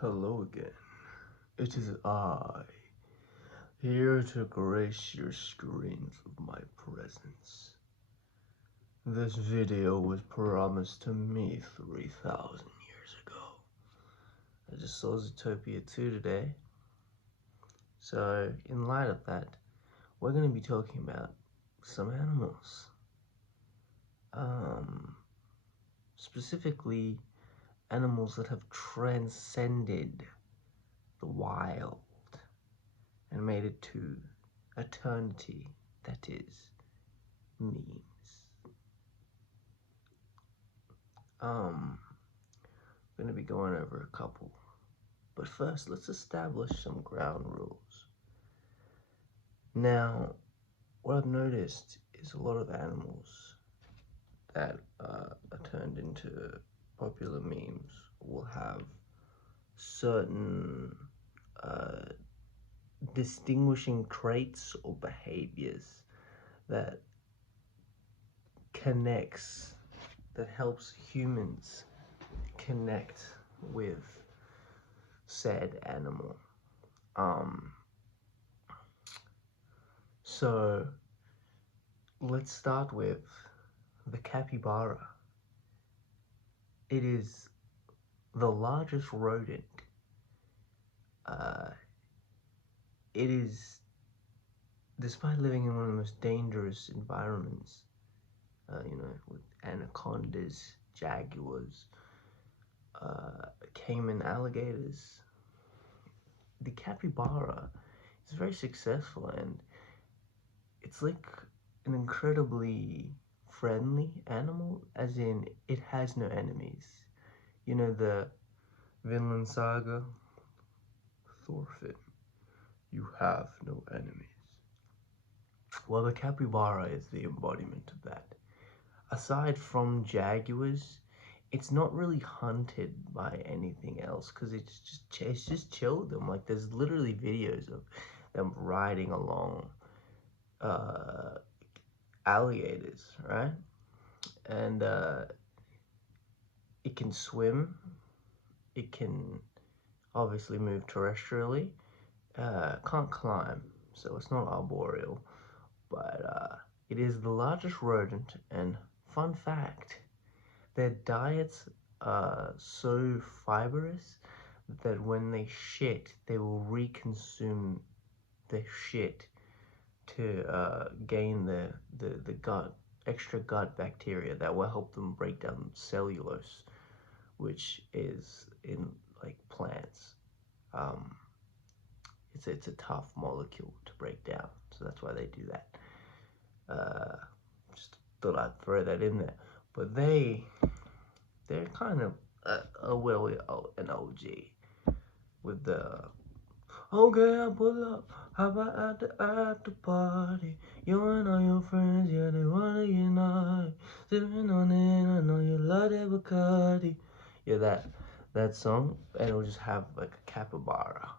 Hello again. It is I, here to grace your screens with my presence. This video was promised to me 3,000 years ago. I just saw Zootopia 2 today. So, in light of that, we're going to be talking about some animals. Specifically, animals that have transcended the wild and made it to eternity, that is, memes. I'm gonna be going over a couple, but first let's establish some ground rules. Now, what I've noticed is a lot of animals that are turned into popular memes will have certain distinguishing traits or behaviors that helps humans connect with said animal. So let's start with the capybara. It is the largest rodent. It is, despite living in one of the most dangerous environments, with anacondas, jaguars, caiman alligators, the capybara is very successful, and it's like an incredibly friendly animal, as in it has no enemies. You know the Vinland Saga, Thorfinn, you have no enemies. Well, the capybara is the embodiment of that. Aside from jaguars, it's not really hunted by anything else because it's just chill with them. Like, there's literally videos of them riding along alligators, right? And it can swim. It can obviously move terrestrially. Can't climb, so it's not arboreal, but it is the largest rodent. And fun fact, their diets are so fibrous that when they shit, they will reconsume the shit to gain the extra gut bacteria that will help them break down cellulose, which is in like plants. It's a tough molecule to break down, so that's why they do that. Just thought I'd throw that in there. But they're kind of an OG with the okay, I pull up. How about at the after party? You and all your friends, yeah, they wanna unite. Sipping on it, I know you love that Bacardi. Yeah, that song, and it'll just have like a capybara.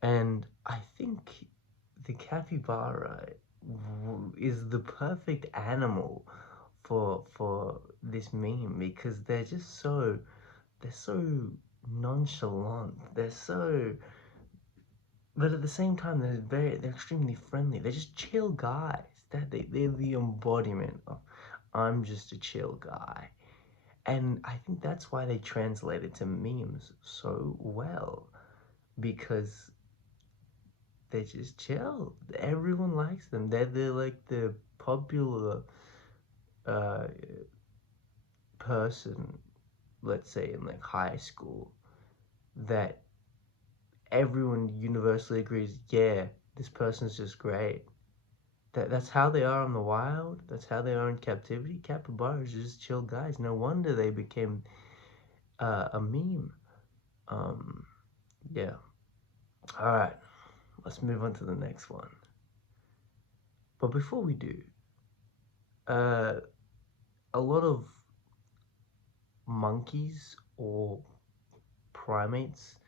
And I think the capybara is the perfect animal for this meme, because they're so nonchalant. But at the same time, they're extremely friendly. They're just chill guys. They're the embodiment of I'm just a chill guy. And I think that's why they translated to memes so well, because they're just chill. Everyone likes them. They're like the popular person, let's say in like high school, that everyone universally agrees, yeah, this person's just great. That's how they are in the wild. That's how they are in captivity. Capybaras are just chill guys. No wonder they became a meme. Yeah. All right. Let's move on to the next one. But before we do, a lot of monkeys or primates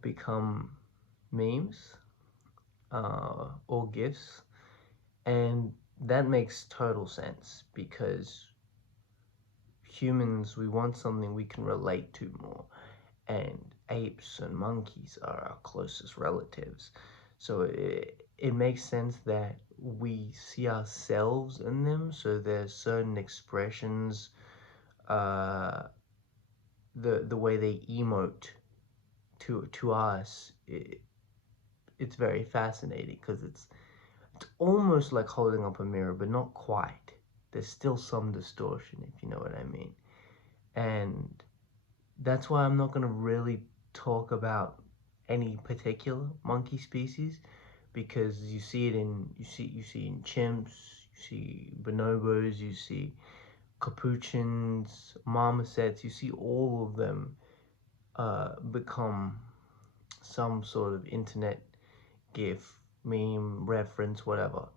become memes or GIFs, and that makes total sense because humans, we want something we can relate to more. and apes and monkeys are our closest relatives. So it makes sense that we see ourselves in them. So there's certain expressions, uh, the way they emote to us. It's very fascinating because it's almost like holding up a mirror, but not quite. There's still some distortion, if you know what I mean. And that's why I'm not going to really talk about any particular monkey species, because you see in chimps, you see bonobos, you see capuchins, marmosets, you see all of them become some sort of internet gif, meme, reference, whatever.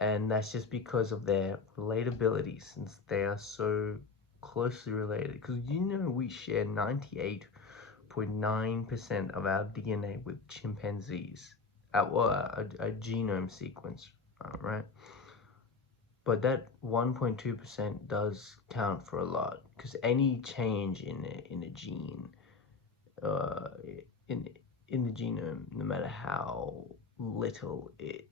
And that's just because of their relatability, since they are so closely related. Because we share 98.9% of our DNA with chimpanzees, a genome sequence, right? But that 1.2% does count for a lot, because any change in a gene, uh, in in the genome, no matter how little it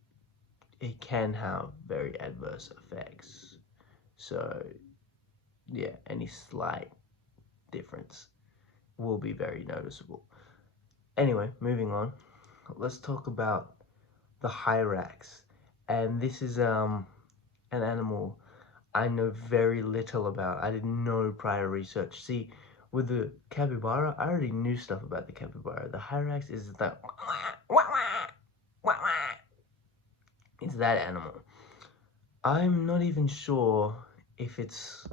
can have very adverse effects. So yeah, any slight difference will be very noticeable. Anyway, moving on. Let's talk about the hyrax. And this is an animal I know very little about. I did no prior research. See, with the capybara, I already knew stuff about the capybara. The hyrax is that it's that animal. I'm not even sure if it's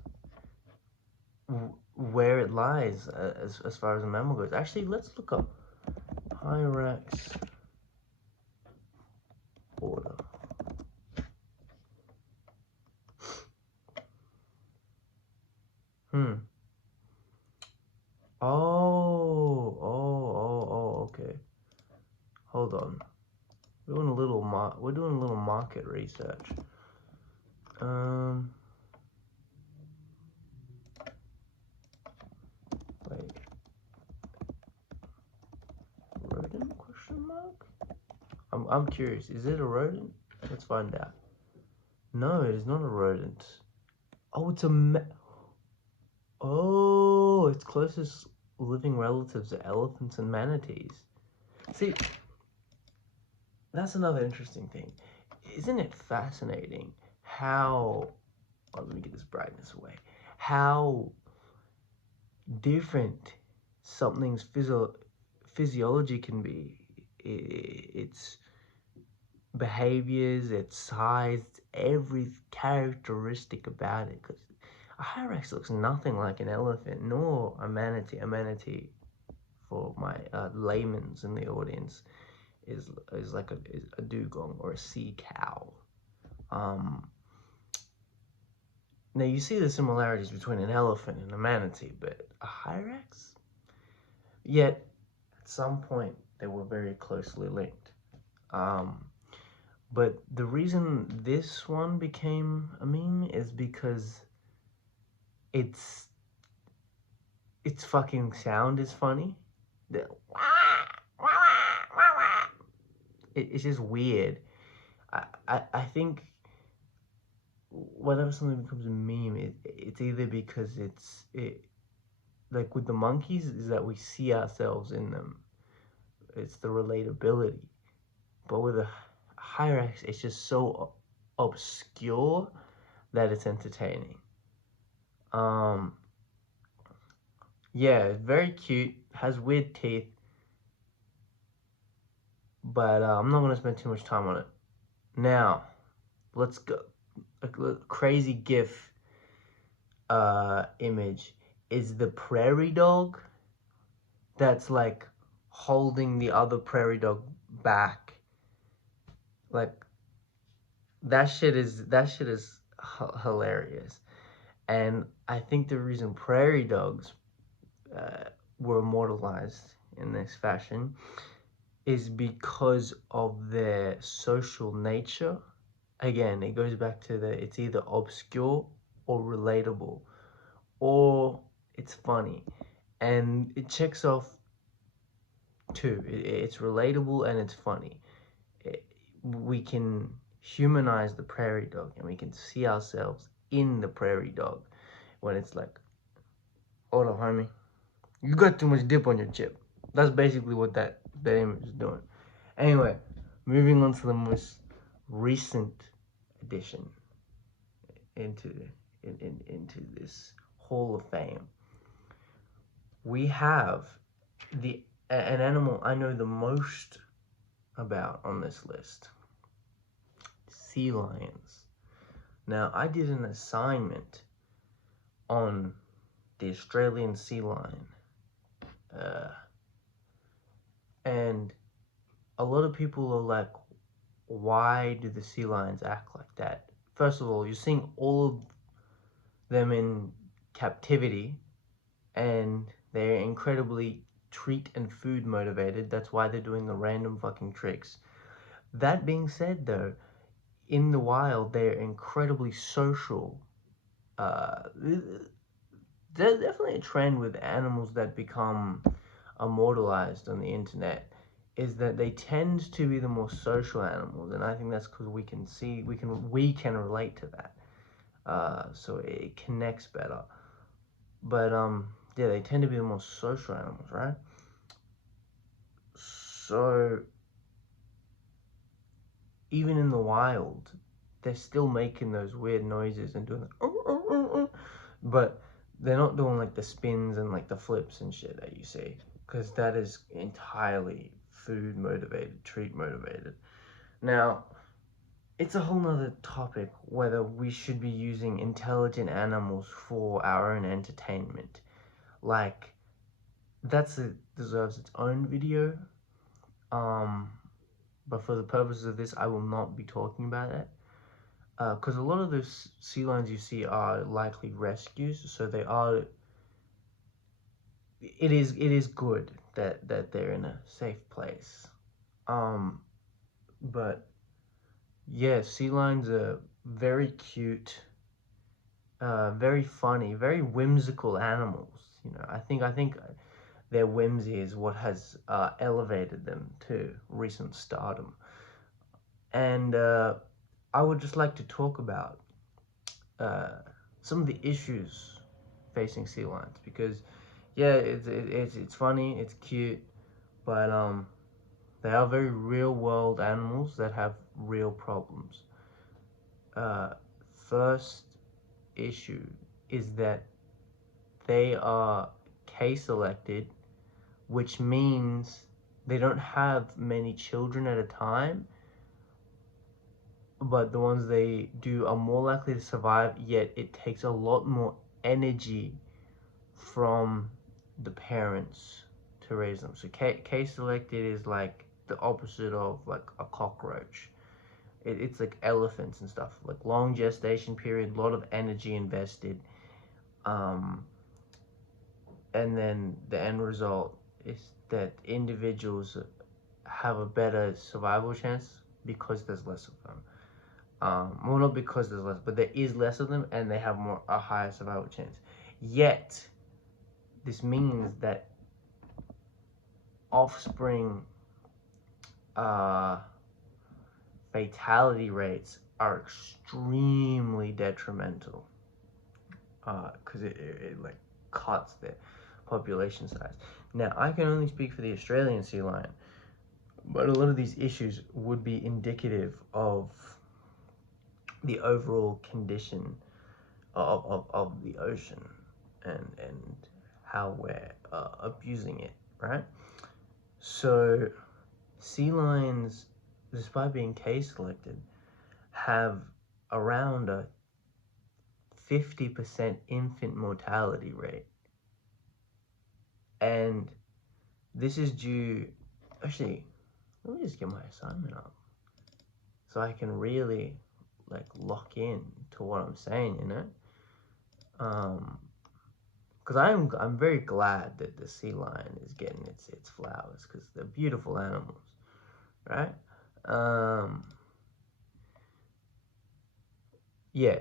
where it lies as far as a mammal goes. Actually, let's look up hyrax order. Hmm. Okay. Hold on. We're doing a little market research. Wait. Rodent question mark? I'm curious. Is it a rodent? Let's find out. No, it is not a rodent. Oh, oh, its closest living relatives are elephants and manatees. See, that's another interesting thing. Isn't it fascinating how, oh, let me get this brightness away, how different something's physiology can be, its behaviors, its size, every characteristic about it. Because a hyrax looks nothing like an elephant, nor a manatee. A manatee, for my layman's in the audience, is like a dugong or a sea cow. Now you see the similarities between an elephant and a manatee, but a hyrax? Yet, at some point, they were very closely linked. But the reason this one became a meme is because its fucking sound is funny. It's just weird. I think whenever something becomes a meme, it's either because it like with the monkeys is that we see ourselves in them. It's the relatability. But with a hyrax, it's just so obscure that it's entertaining. Yeah, very cute. Has weird teeth, but I'm not gonna spend too much time on it. Now, let's go. A crazy GIF image is the prairie dog that's like holding the other prairie dog back. Like that shit is hilarious. And I think the reason prairie dogs were immortalized in this fashion is because of their social nature. Again, it goes back to it's either obscure or relatable, or it's funny. and it checks off two. It's relatable and it's funny. We can humanize the prairie dog, and we can see ourselves in the prairie dog when it's like, hold up, homie, you got too much dip on your chip. That's basically what that image is doing. Anyway, moving on to the most recent addition into into this Hall of Fame. We have an animal I know the most about on this list: sea lions. Now, I did an assignment on the Australian sea lion, and a lot of people are like, why do the sea lions act like that? First of all, you're seeing all of them in captivity, and they're incredibly treat and food motivated. That's why they're doing the random fucking tricks. That being said, though, in the wild, they're incredibly social. There's definitely a trend with animals that become immortalized on the internet, is that they tend to be the more social animals, and I think that's because we can relate to that. So it connects better. But yeah, they tend to be the more social animals, right? So even in the wild, they're still making those weird noises and doing like, but they're not doing like the spins and like the flips and shit that you see, because that is entirely food motivated, treat motivated. Now, it's a whole nother topic whether we should be using intelligent animals for our own entertainment. Like, deserves its own video. But for the purposes of this, I will not be talking about it. Because a lot of those sea lions you see are likely rescues, so they are. It is good that they're in a safe place. But yeah, sea lions are very cute, very funny, very whimsical animals. You know, I think their whimsy is what has elevated them to recent stardom. And I would just like to talk about uh, some of the issues facing sea lions, because yeah, it's funny, it's cute, but they are very real world animals that have real problems. Uh, First issue is that they are case selected, which means they don't have many children at a time, but the ones they do are more likely to survive, yet it takes a lot more energy from the parents to raise them. So case selected is like the opposite of like a cockroach. It's like elephants and stuff, like long gestation period, a lot of energy invested, um, and then the end result is that individuals have a better survival chance because there's less of them. Well, not because there's less, but there is less of them, and they have a higher survival chance. Yet, this means that offspring uh, fatality rates are extremely detrimental, because it like cuts the population size. Now, I can only speak for the Australian sea lion, but a lot of these issues would be indicative of the overall condition of the ocean, and how we're abusing it, right? So sea lions, despite being case selected, have around a 50% infant mortality rate. And this is due, actually, let me just get my assignment up so I can really like lock in to what I'm saying, you know? Because I'm very glad that the sea lion is getting its flowers, because they're beautiful animals, right? Yeah,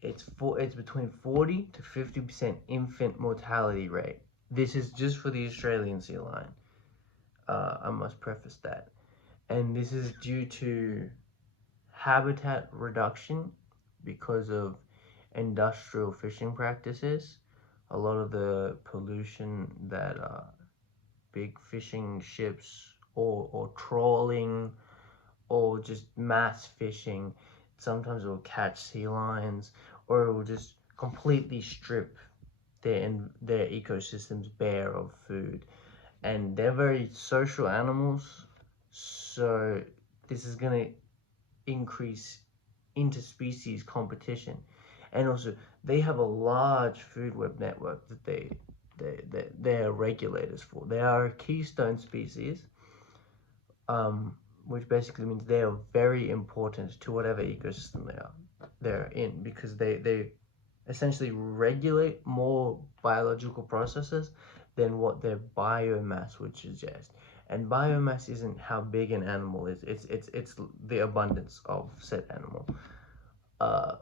it's between 40 to 50% infant mortality rate. This is just for the Australian sea lion. I must preface that. And this is due to habitat reduction because of industrial fishing practices. A lot of the pollution that big fishing ships or trawling or just mass fishing, sometimes it will catch sea lions, or it will just completely strip their ecosystems bare of food. And they're very social animals, so this is going to increase interspecies competition. And also, they have a large food web network that they're regulators for. They are a keystone species, which basically means they are very important to whatever ecosystem they're in, because they essentially regulate more biological processes than what their biomass would suggest. And biomass isn't how big an animal is. It's the abundance of said animal. Uh,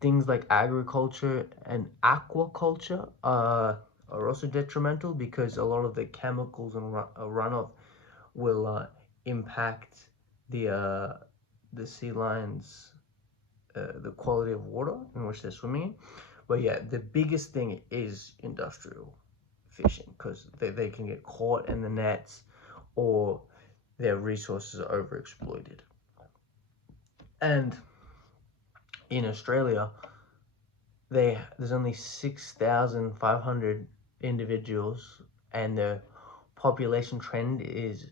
Things like agriculture and aquaculture are also detrimental, because a lot of the chemicals and runoff will impact the sea lions, the quality of water in which they're swimming in. But yeah, the biggest thing is industrial fishing, because they can get caught in the nets, or their resources are overexploited. And in Australia, there's only 6,500 individuals, and the population trend is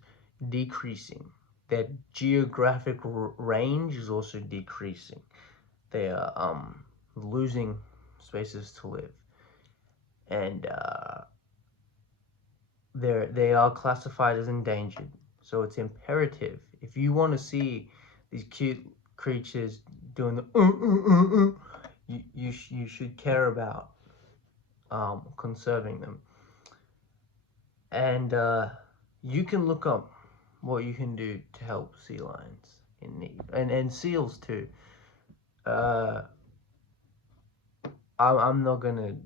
decreasing. Their geographic range is also decreasing. They are losing spaces to live, and they are classified as endangered. So it's imperative, if you want to see these cute creatures doing the you should care about conserving them. And you can look up what you can do to help sea lions in need, and seals too. uh I'm not gonna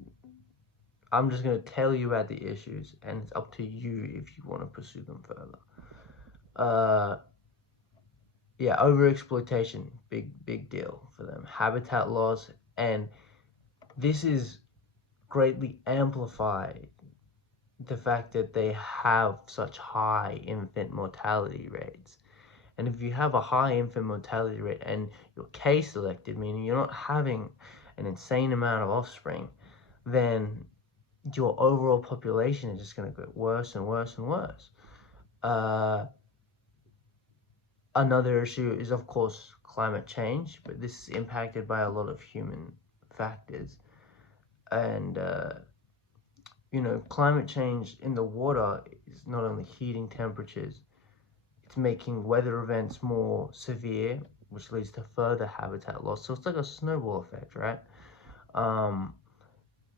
I'm just gonna tell you about the issues, and it's up to you if you want to pursue them further. uh yeah, overexploitation, big deal for them. Habitat loss, and this is greatly amplified the fact that they have such high infant mortality rates. And if you have a high infant mortality rate and you're case selected, meaning you're not having an insane amount of offspring, then your overall population is just going to get worse and worse and worse. Another issue is, of course, climate change, but this is impacted by a lot of human factors. And climate change in the water is not only heating temperatures, it's making weather events more severe, which leads to further habitat loss. So it's like a snowball effect, right?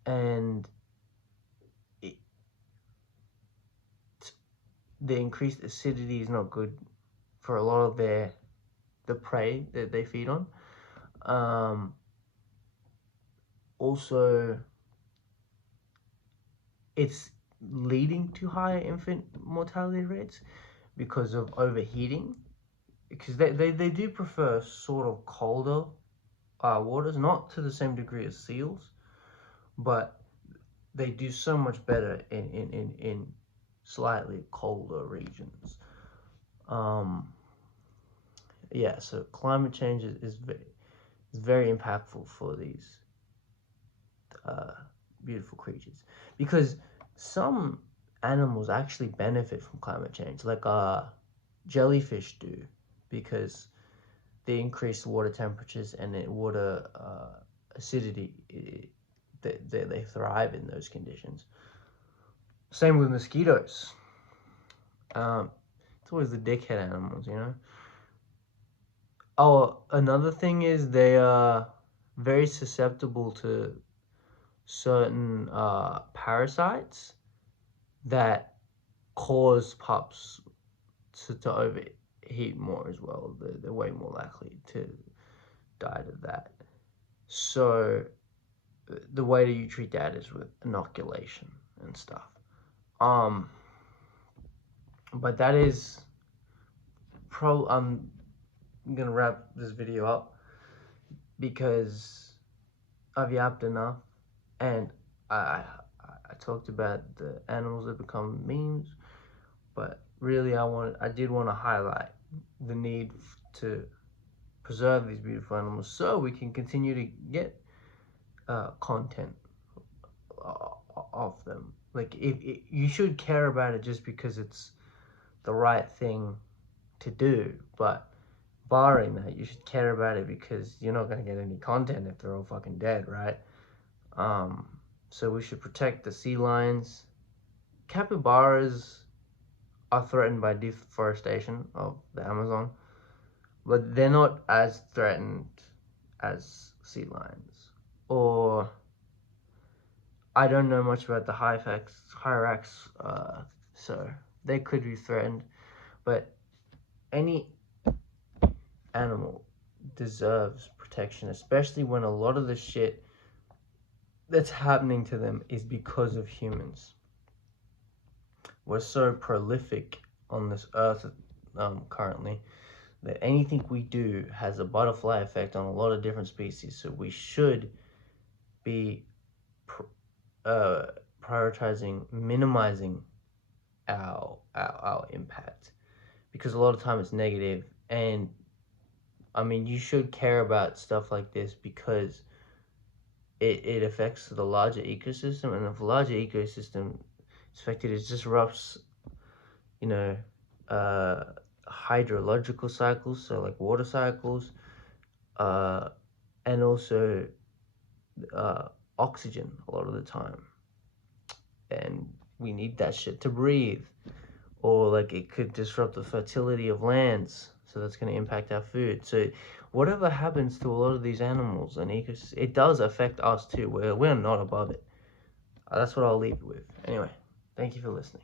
And it, the increased acidity is not good for a lot of the prey that they feed on. Also, it's leading to higher infant mortality rates because of overheating, because they do prefer sort of colder waters, not to the same degree as seals, but they do so much better in slightly colder regions. Yeah, so climate change is very impactful for these beautiful creatures, because some animals actually benefit from climate change, like jellyfish do, because the increased water temperatures and the water acidity, they thrive in those conditions. Same with mosquitoes. It's always the dickhead animals, you know. Oh, another thing is they are very susceptible to certain parasites that cause pups to overheat more as well. They're way more likely to die to that. So the way that you treat that is with inoculation and stuff. But that is I'm gonna wrap this video up because I've yapped enough, and I talked about the animals that become memes, but really I did want to highlight the need to preserve these beautiful animals so we can continue to get content of them. Like, if you should care about it just because it's the right thing to do, but barring that, you should care about it because you're not going to get any content if they're all fucking dead, right? So we should protect the sea lions. Capybaras are threatened by deforestation of the Amazon, but they're not as threatened as sea lions. Or I don't know much about the hyrax, so they could be threatened, but any animal deserves protection, especially when a lot of the shit that's happening to them is because of humans. We're so prolific on this earth currently that anything we do has a butterfly effect on a lot of different species, so we should be prioritizing minimizing our impact, because a lot of time it's negative. And I mean, you should care about stuff like this because it affects the larger ecosystem, and if the larger ecosystem is affected, it disrupts, you know, hydrological cycles, so like water cycles, and also oxygen a lot of the time, and we need that shit to breathe. Or like it could disrupt the fertility of lands, so that's going to impact our food. So whatever happens to a lot of these animals and ecosystems, it does affect us too. We're not above it. That's what I'll leave you with. Anyway, thank you for listening.